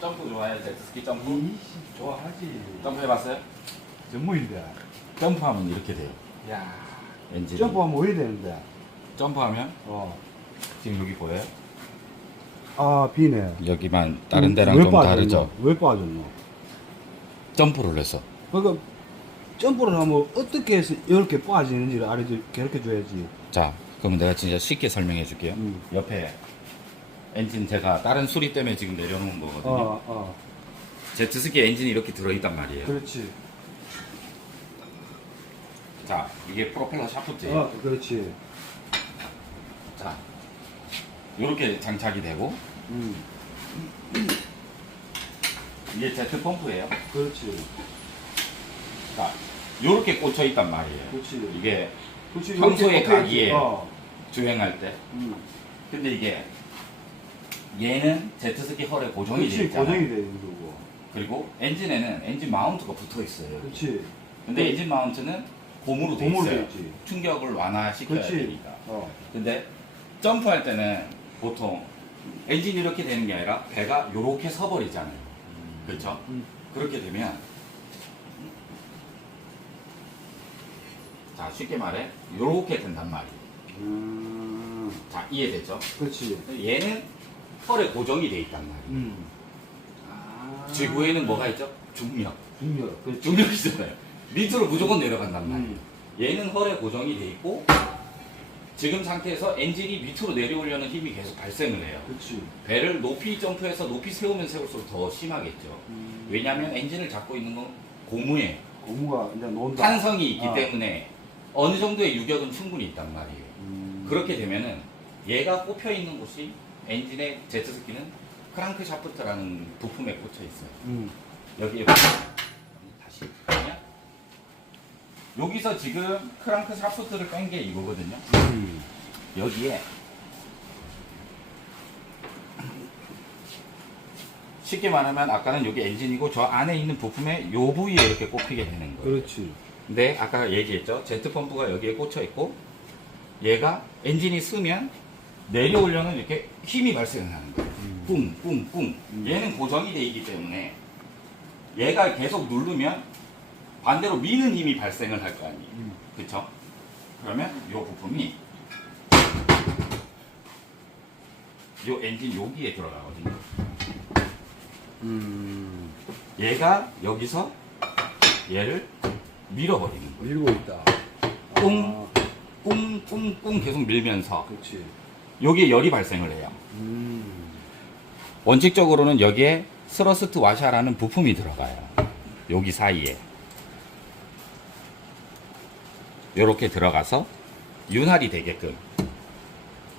점프 좋아해요? 제트스키 점프? 이씨, 좋아하지. 점프 해봤어요? 전문인데. 점프하면 이렇게 돼요. 야, 엔진이. 점프하면 뭐 해야 되는데? 점프하면 어. 지금 여기 보여요? 아, 비네. 여기만 다른 데랑 왜 좀 빠졌노? 다르죠? 왜 빠졌노? 점프를 했어. 그러니까 점프를 하면 어떻게 해서 이렇게 빠지는지를 알려줘, 가르쳐 줘야지. 자, 그러면 내가 진짜 쉽게 설명해 줄게요. 옆에 엔진 제가 다른 수리 때문에 지금 내려놓은 거거든요. 어. 제트스키 엔진이 이렇게 들어있단 말이에요. 그렇지. 자, 이게 프로펠러 샤프트예요. 그렇지. 자, 이렇게 장착이 되고 이게 제트 펌프예요. 그렇지. 자, 이렇게 꽂혀 있단 말이에요. 그렇지. 이게 그렇지. 평소에 이렇게 가기에 어. 주행할 때. 음. 근데 이게 얘는 제트스키 헐에 고정이 되어 그렇지. 있잖아요. 고정이 돼 있는 거고. 그리고 엔진에는 엔진 마운트가 붙어 있어요. 그렇지. 근데 엔진 마운트는 고무로 돼 고무로 있어요. 돼 있지. 충격을 완화시켜야 그렇지. 되니까. 어. 근데 점프할 때는 보통 엔진이 이렇게 되는 게 아니라 배가 이렇게 서버리잖아요. 그렇죠? 그렇게 되면 자, 쉽게 말해 이렇게 된단 말이에요. 자, 이해됐죠? 그렇지. 얘는 털에 고정이 돼 있단 말이에요. 지구에는 뭐가 있죠? 중력. 중력. 그렇지. 중력이잖아요. 밑으로 무조건 내려간단 말이에요. 얘는 헐에 고정이 돼 있고 지금 상태에서 엔진이 밑으로 내려오려는 힘이 계속 발생을 해요. 그렇지. 배를 높이 점프해서 높이 세우면 세울수록 더 심하겠죠. 왜냐하면 엔진을 잡고 있는 건 고무예요. 고무가 이제 논다. 탄성이 있기 아. 때문에 어느 정도의 유격은 충분히 있단 말이에요. 그렇게 되면은 얘가 꼽혀 있는 곳이 엔진의 제트스키는 크랑크 샤프트라는 부품에 꽂혀 있어요. 여기에 보면 다시 그냥 여기서 지금 크랑크 샤프트를 뺀 게 이거거든요. 여기에 쉽게 말하면 아까는 여기 엔진이고 저 안에 있는 부품에 요 부위에 이렇게 꼽히게 되는 거예요. 그렇지. 근데 아까 얘기했죠. 제트 펌프가 여기에 꽂혀 있고 얘가 엔진이 쓰면 내려오려는 이렇게 힘이 발생하는 거예요. 뿡뿡뿡. 얘는 고정이 돼 있기 때문에 얘가 계속 누르면 반대로 미는 힘이 발생을 할 거 아니에요. 그렇죠? 그러면 이 부품이 이 엔진 여기에 들어가거든요. 얘가 여기서 얘를 밀어버리는 거예요. 밀고 있다. 뿡, 뿡, 뿡, 뿡 계속 밀면서 그렇지. 여기에 열이 발생을 해요. 원칙적으로는 여기에 스러스트 와샤라는 부품이 들어가요. 여기 사이에. 이렇게 들어가서 윤활이 되게끔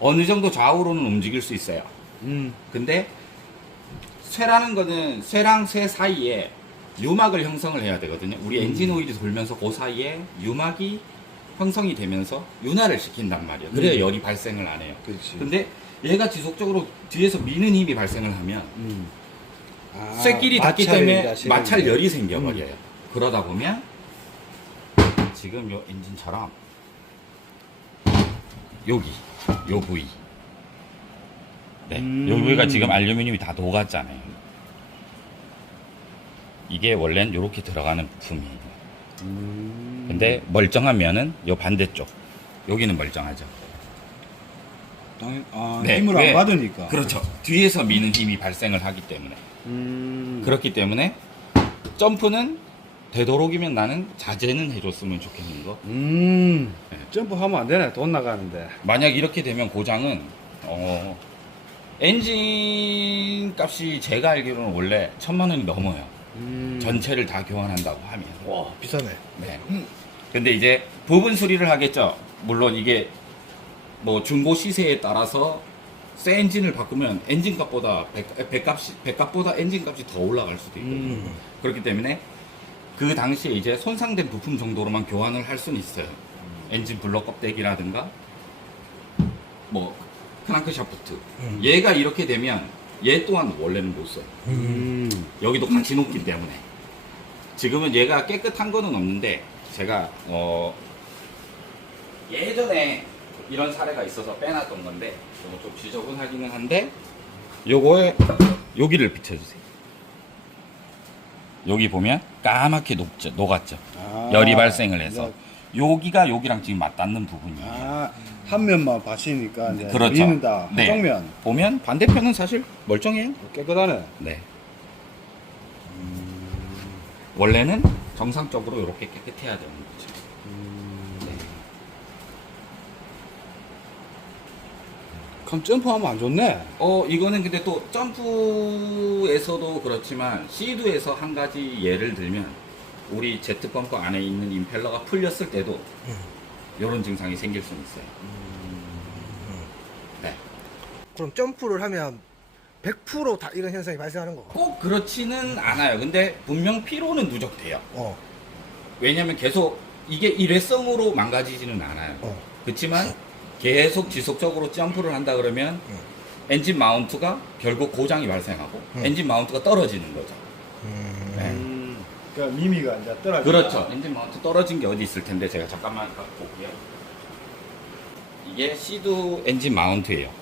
어느 정도 좌우로는 움직일 수 있어요. 근데 쇠라는 거는 쇠랑 쇠 사이에 유막을 형성을 해야 되거든요. 우리 엔진 오일이 돌면서 그 사이에 유막이 형성이 되면서 윤활을 시킨단 말이에요. 그래야 열이 발생을 안 해요. 그렇지. 근데 얘가 지속적으로 뒤에서 미는 힘이 발생을 하면 아, 쇠끼리 닿기 마찰이 때문에 이제 마찰열이 생겨버려요. 그러다 보면 지금 요 엔진처럼 여기 요 부위 네, 요 부위가 지금 알루미늄이 다 녹았잖아요. 이게 원래는 요렇게 들어가는 부품이에요. 근데 멀쩡한 면은 요 반대쪽 여기는 멀쩡하죠. 당연, 아, 네, 힘을 왜? 안 받으니까. 그렇죠. 뒤에서 미는 힘이 발생을 하기 때문에 그렇기 때문에 점프는 되도록이면 나는 자제는 해줬으면 좋겠는 거. 점프하면 안 되네. 돈 나가는데. 만약 이렇게 되면 고장은 엔진 값이 제가 알기로는 원래 1,000만 원이 넘어요. 전체를 다 교환한다고 하면. 와, 비싸네. 네. 근데 이제 부분 수리를 하겠죠. 물론 이게 뭐 중고 시세에 따라서 새 엔진을 바꾸면 엔진 값보다 배값보다 엔진 값이 더 올라갈 수도 있거든요. 그렇기 때문에 그 당시에 이제 손상된 부품 정도로만 교환을 할 수는 있어요. 엔진 블럭 껍데기라든가 뭐 크랑크 샤프트. 얘가 이렇게 되면 얘 또한 원래는 못 써요. 여기도 같이 녹기 때문에. 지금은 얘가 깨끗한 거는 없는데 제가 예전에 이런 사례가 있어서 빼놨던 건데 좀 지저분하기는 한데 요거에 여기를 비춰주세요. 여기 보면 까맣게 녹았죠. 아, 열이 발생을 해서 이제, 여기가 여기랑 지금 맞닿는 부분이에요. 아, 한 면만 받치니까 이제 그렇죠. 위는 다 네. 한쪽면 보면 반대편은 사실 멀쩡해요. 깨끗하네. 네. 원래는 정상적으로 이렇게 깨끗해야 되는 거죠. 네. 그럼 점프하면 안 좋네. 이거는 근데 또 점프에서도 그렇지만 시드에서 한 가지 예를 들면 우리 제트펌프 안에 있는 임펠러가 풀렸을 때도 이런 증상이 생길 수는 있어요. 네. 그럼 점프를 하면 100%다 이런 현상이 발생하는 거고. 꼭 그렇지는 않아요. 근데 분명 피로는 누적돼요. 왜냐면 계속 이게 일회성으로 망가지지는 않아요. 그렇지만 계속 지속적으로 점프를 한다 그러면 엔진 마운트가 결국 고장이 발생하고 엔진 마운트가 떨어지는 거죠. 네. 그러니까 미미가 이제 떨어져. 그렇죠. 엔진 마운트 떨어진 게 어디 있을 텐데 제가 잠깐만 갖고 올게요. 이게 시드 엔진 마운트예요.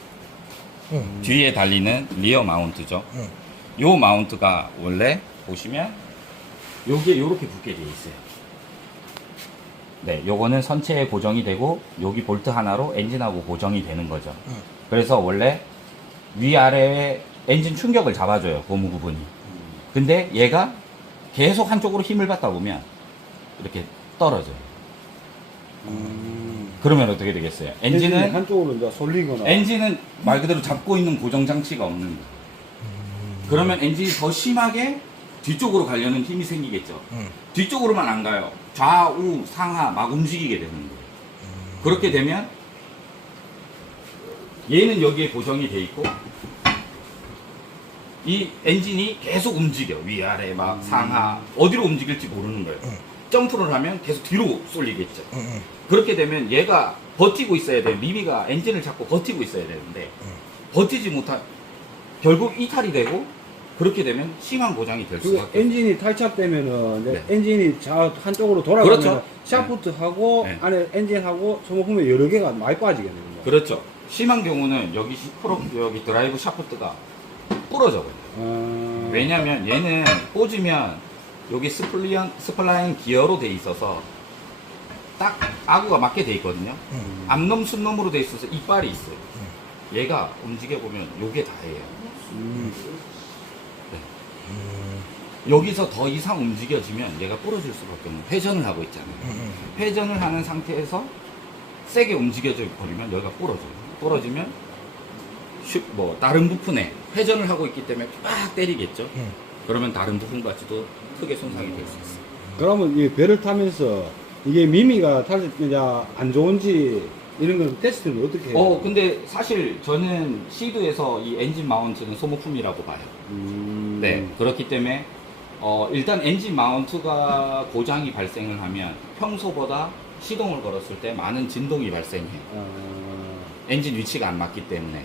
뒤에 달리는 리어 마운트죠. 요 마운트가 원래 보시면 여기에 요렇게 붙게 되어 있어요. 네, 요거는 선체에 고정이 되고 여기 볼트 하나로 엔진하고 고정이 되는 거죠. 그래서 원래 위아래에 엔진 충격을 잡아줘요, 고무 부분이. 근데 얘가 계속 한쪽으로 힘을 받다 보면 이렇게 떨어져요. 그러면 어떻게 되겠어요? 엔진은 한쪽으로 이제 솔리거나. 엔진은 말 그대로 잡고 있는 고정 장치가 없는 거예요. 그러면 엔진이 더 심하게 뒤쪽으로 가려는 힘이 생기겠죠. 뒤쪽으로만 안 가요. 좌우 상하 막 움직이게 되는 거예요. 그렇게 되면 얘는 여기에 고정이 돼 있고 이 엔진이 계속 움직여. 위아래 막 상하 어디로 움직일지 모르는 거예요. 점프를 하면 계속 뒤로 쏠리겠죠. 그렇게 되면 얘가 버티고 있어야 돼요. 미미가 엔진을 잡고 버티고 있어야 되는데 버티지 못한 결국 이탈이 되고 그렇게 되면 심한 고장이 될 그 수밖에 없어요. 엔진이 탈착되면은 이제 네. 엔진이 한쪽으로 돌아가면 그렇죠. 샤프트하고 네. 안에 엔진하고 소모품에 여러 개가 많이 빠지게 되는 거예요. 그렇죠. 심한 경우는 여기 여기 드라이브 샤프트가 부러져 버려요. 왜냐면 얘는 꽂으면 여기 스플라인 기어로 돼 있어서 딱 아구가 맞게 돼 있거든요. 앞놈 순놈으로 돼 있어서 이빨이 있어요. 얘가 움직여 보면 요게 다예요. 여기서 더 이상 움직여지면 얘가 부러질 수밖에 없는 회전을 하고 있잖아요. 회전을 하는 상태에서 세게 움직여져 버리면 여기가 부러져요. 부러지면 다른 부분에 회전을 하고 있기 때문에 빡 때리겠죠. 그러면 다른 부분까지도 크게 손상이 될 수 있어요. 그러면 이 배를 타면서 이게 미미가 안 좋은지 이런 건 테스트는 어떻게 해요? 근데 사실 저는 시드에서 이 엔진 마운트는 소모품이라고 봐요. 네, 그렇기 때문에 일단 엔진 마운트가 고장이 발생을 하면 평소보다 시동을 걸었을 때 많은 진동이 발생해요. 엔진 위치가 안 맞기 때문에.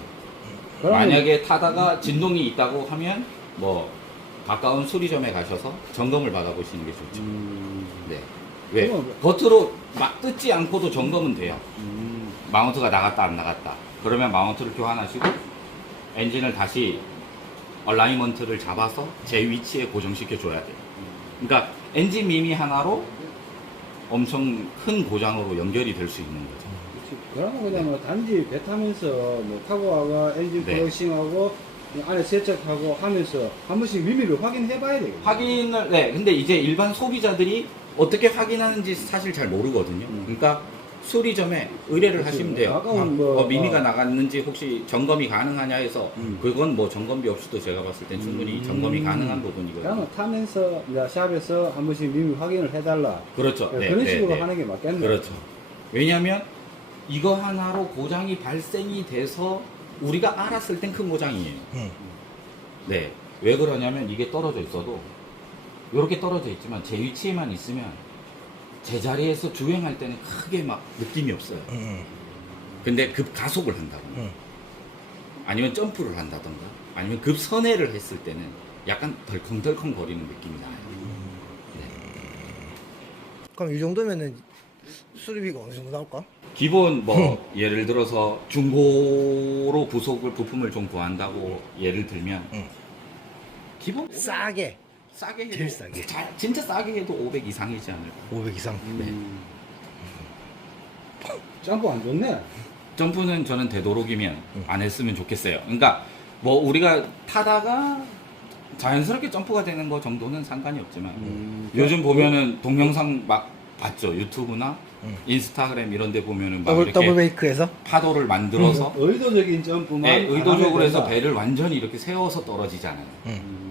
만약에 타다가 진동이 있다고 하면 가까운 수리점에 가셔서 점검을 받아보시는 게 좋죠. 네. 왜? 겉으로 막 뜯지 않고도 점검은 돼요. 마운트가 나갔다 안 나갔다. 그러면 마운트를 교환하시고 엔진을 다시 얼라이먼트를 잡아서 제 위치에 고정시켜 줘야 돼요. 그러니까 엔진 미미 하나로 엄청 큰 고장으로 연결이 될 수 있는 거죠. 그러면 그냥 단지 배 타면서 타고 와가 엔진 네. 플러싱하고 안에 세척하고 하면서 한 번씩 미미를 확인해 봐야 되겠네요. 네. 근데 이제 일반 소비자들이 어떻게 확인하는지 사실 잘 모르거든요. 그러니까 수리점에 의뢰를 하시면 돼요. 아까운 미미가 나갔는지 혹시 점검이 가능하냐 해서 그건 점검비 없이도 제가 봤을 땐 충분히 점검이 가능한 부분이거든요. 그러면 타면서 이제 샵에서 한 번씩 미미 확인을 해달라. 그렇죠. 네, 그런 네, 식으로 네. 하는 게 맞겠네요. 그렇죠. 왜냐하면 이거 하나로 고장이 발생이 돼서 우리가 알았을 땐 큰 고장이에요. 네. 왜 그러냐면 이게 떨어져 있어도 이렇게 떨어져 있지만 제 위치에만 있으면 제자리에서 주행할 때는 크게 막 느낌이 없어요. 근데 급 가속을 한다던가 아니면 점프를 한다던가 아니면 급 선회를 했을 때는 약간 덜컹덜컹 거리는 느낌이 나요. 그럼 이 정도면은 수리비가 어느 정도 나올까? 기본 예를 들어서 중고로 부품을 좀 구한다고 예를 들면 기본 싸게 싸게 해도 제일 싸게. 진짜 싸게 해도 500 이상이지 않을까. 500 이상. 점프 안 좋네. 점프는 저는 되도록이면 안 했으면 좋겠어요. 그러니까 뭐 우리가 타다가 자연스럽게 점프가 되는 거 정도는 상관이 없지만 요즘 보면은 동영상 막 봤죠. 유튜브나 인스타그램 이런 데 보면은 막 더블 이렇게 베이크에서 파도를 만들어서 의도적인 점프만 네, 의도적으로 안 해서 하면 배를 완전히 이렇게 세워서 떨어지잖아요.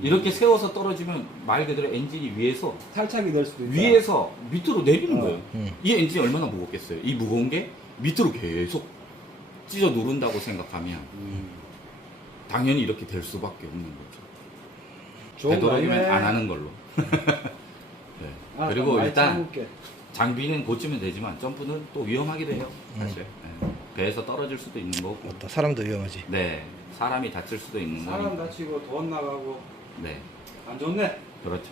이렇게 세워서 떨어지면 말 그대로 엔진이 위에서 탈착이 될 수도 있다. 위에서 밑으로 내리는 거예요. 음. 이 엔진이 얼마나 무겁겠어요. 이 무거운 게 밑으로 계속 찢어 누른다고 생각하면 당연히 이렇게 될 수밖에 없는 거죠. 좋은 되도록이면 거네. 안 하는 걸로. 네. 아, 그리고 많이 일단 참을게. 장비는 고치면 되지만 점프는 또 위험하기도 해요. 사실 네. 배에서 떨어질 수도 있는 거고. 맞다. 사람도 위험하지. 네, 사람이 다칠 수도 있는 사람 거니까. 다치고 돈 나가고 네, 안 좋네. 그렇죠.